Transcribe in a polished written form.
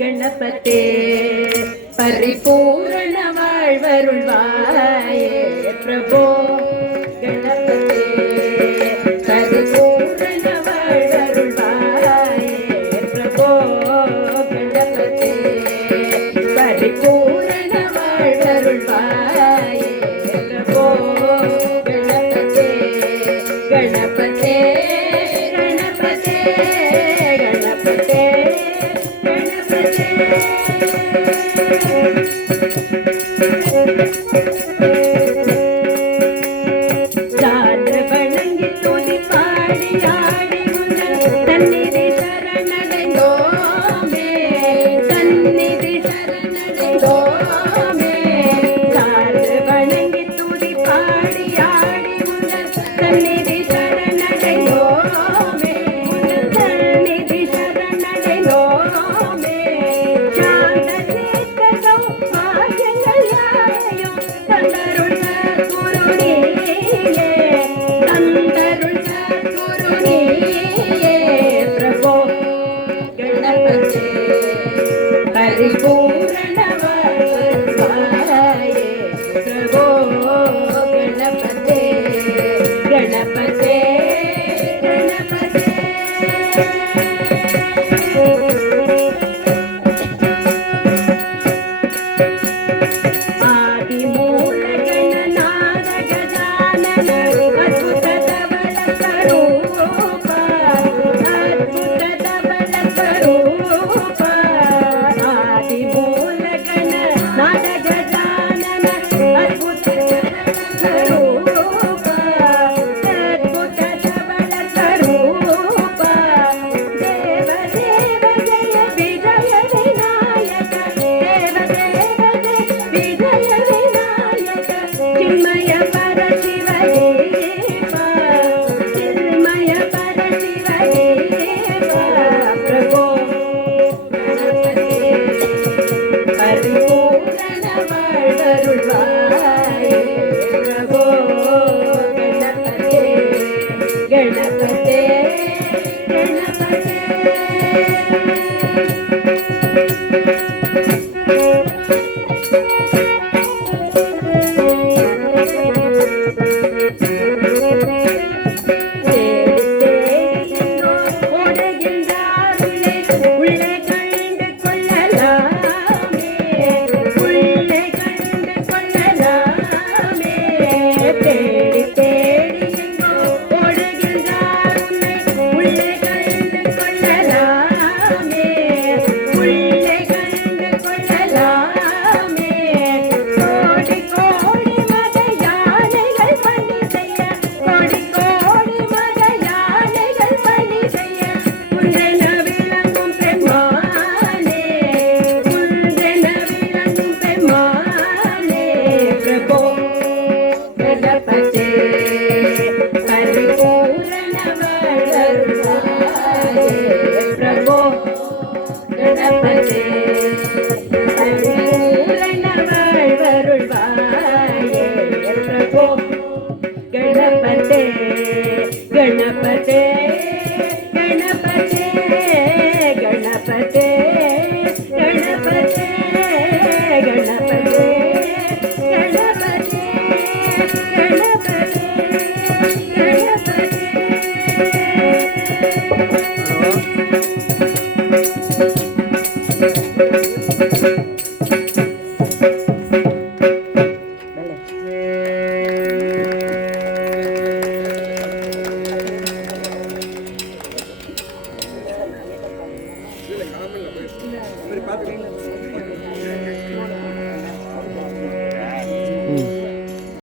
ಗಣಪತೆ ಪರಿಪೂರ್ಣ வாழ்வருள்வாயே ಪ್ರಭೋ ಗಣಪತೆ ಪರಿಪೂರ್ಣ வாழ்வருள்வாயே ಪ್ರಭೋ ಗಣಪತೆ ಪರಿಪೂರ್ಣ வாழ்வருள்வாயே ಪ್ರಭೋ ಗಣಪತೆ ಗಣಪತೆ ಗಣಪತೆ ಗಣಪತೆ சாத வணங்கி துதி பாடி ஆடி முதல் தன்னிதி சரணடைந்தோமே தன்னிதி சரணடைந்தோமே சாத வணங்கி துதி பாடி ஆடி முதல் தன்னிதி சரணடைந்தோமே தன்னிதி சரணடைந்தோமே ಪರಿಪೂರ್ಣ வாழ்வருள்வாயே ಪ್ರಭೋ ಗಣಪತೆ ಗಣಪತೆ ಗಣಪತೆ ಆದಿಮೂಲ ಗಣನಾದ ಗಜಾನನ ಅದ್ಭುತದ ಬಲ ಸ್ವರೂಪ ಅದ್ಭುತದ ಬಲ ಸ್ವರೂಪ ಆದಿಮೂಲ ಗಣನಾದ ಗಜಾನನ ಅದ್ಭುತದ ಬಲ ಸ್ವರೂಪ ಅದ್ಭುತದ ಬಲ ಸ್ವರೂಪ ದೇವ ದೇವ ಜಯ ವಿಜಯ ವಿನಾಯಕ ದೇವ ದೇವ ಜಯ ವಿಜಯ ವಿನಾಯಕ ಚಿನ್ಮಯ ಪರ ಶಿವದೇವ ಚಿನ್ಮಯ ಪರ ಶಿವದೇವ ಪ್ರಭೋ ಗಣಪತೆ ಪರಿಪೂರ್ಣ வாழ்வருள்வாயே ಪ್ರಭೋ ಗಣಪತೆ ಗಣಪತೆ ಗಣಪತೆ ಗಣಪತೆ ಗಣಪತೆ ಗಣಪತೆ ಗಣಪತೆ ಗಣಪತೆ ಗಣಪತೆ Mm.